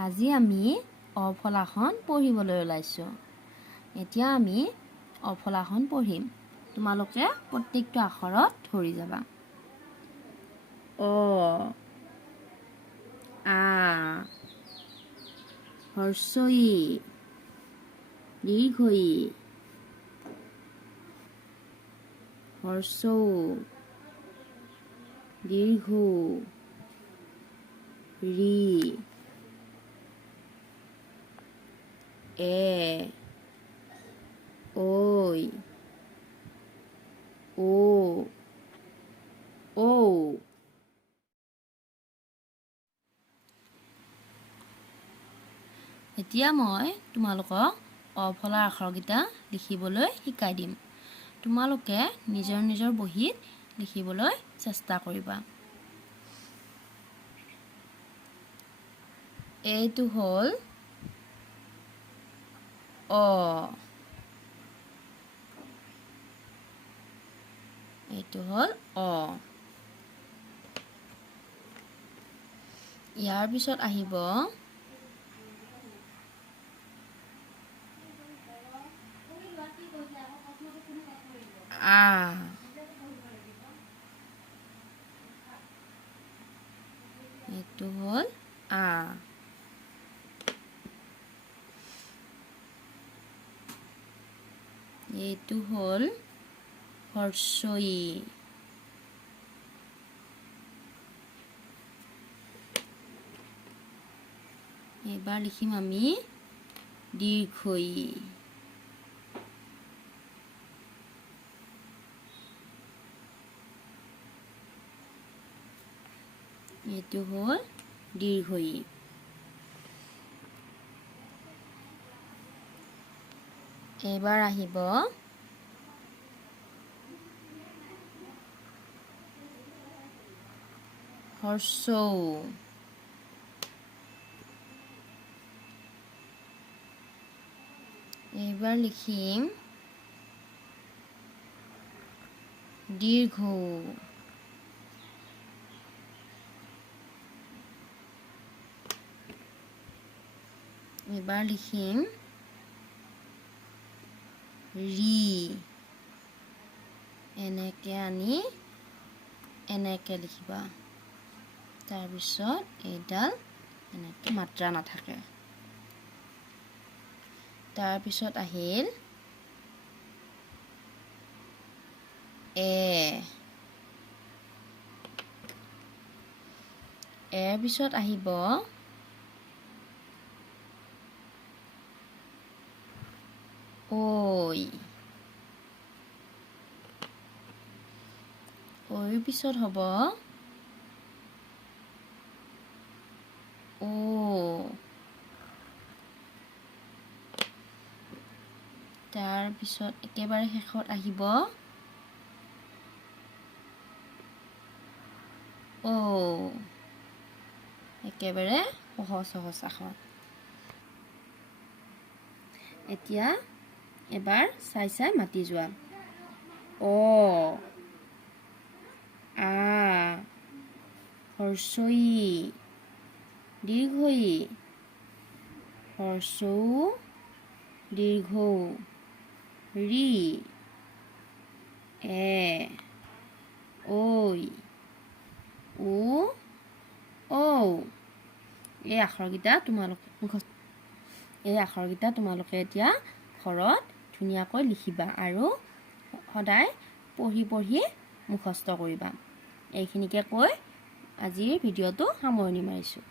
আজি আমি অফলাখন পঢ়িবলৈ ওলাইছো। এতিয়া আমি অফলাখন পঢ়িম। তোমালোকে প্ৰত্যেকটো আখৰত ধৰি যাবা। অ, আ, হ্ৰস্ব ই, দীৰ্ঘ ই, হ্ৰস্ব উ, দীৰ্ঘ উ, ঋ, এ, ঐ, ও, ঔ। এতিয়া মই তোমালোকক অফলাৰ আখৰকেইটা লিখিবলৈ শিকাই দিম। তোমালোকে নিজৰ নিজৰ বহীত লিখিবলৈ চেষ্টা কৰিবা। এইটো হ'ল অ, এইটো হ'ল অ। ইয়াৰ পিছত আহিব আ, এইটো হ'ল আ। এইটো হ'ল হ্ৰস্ব ই। এইবাৰ লিখিম আমি দীৰ্ঘ ই। এইটো হ'ল দীৰ্ঘ ই। এইবাৰ আহিব হ্ৰস্ব উ। এইবাৰ লিখিম দীৰ্ঘ উ। এইবাৰ লিখিম ঋ। এনেকে আনি এনেকে লিখিবা। তাৰপিছত এইডাল এনেকে মাত্ৰা নাথাকে। তাৰপিছত আহিল এ। এৰ পিছত আহিব ঐ। ঐৰ পিছত হ'ব ও। তাৰপিছত একেবাৰে শেষত আহিব ঔ। একেবাৰে সহজ সহজ আখৰ। এতিয়া এবাৰ চাই চাই মাতি যোৱা। অ, আ, হ্ৰস্ব ই, দীৰ্ঘ ই, হ্ৰস্ব উ, দীৰ্ঘ উ, ঋ, এ, ঐ, ও, ঔ। এই আখৰকেইটা তোমালোকে এতিয়া ঘৰত ধুনীয়াকৈ লিখিবা আৰু সদায় পঢ়ি পঢ়ি মুখস্থ কৰিবা। এইখিনিকে কৈ আজিৰ ভিডিঅ'টো সামৰণি মাৰিছোঁ।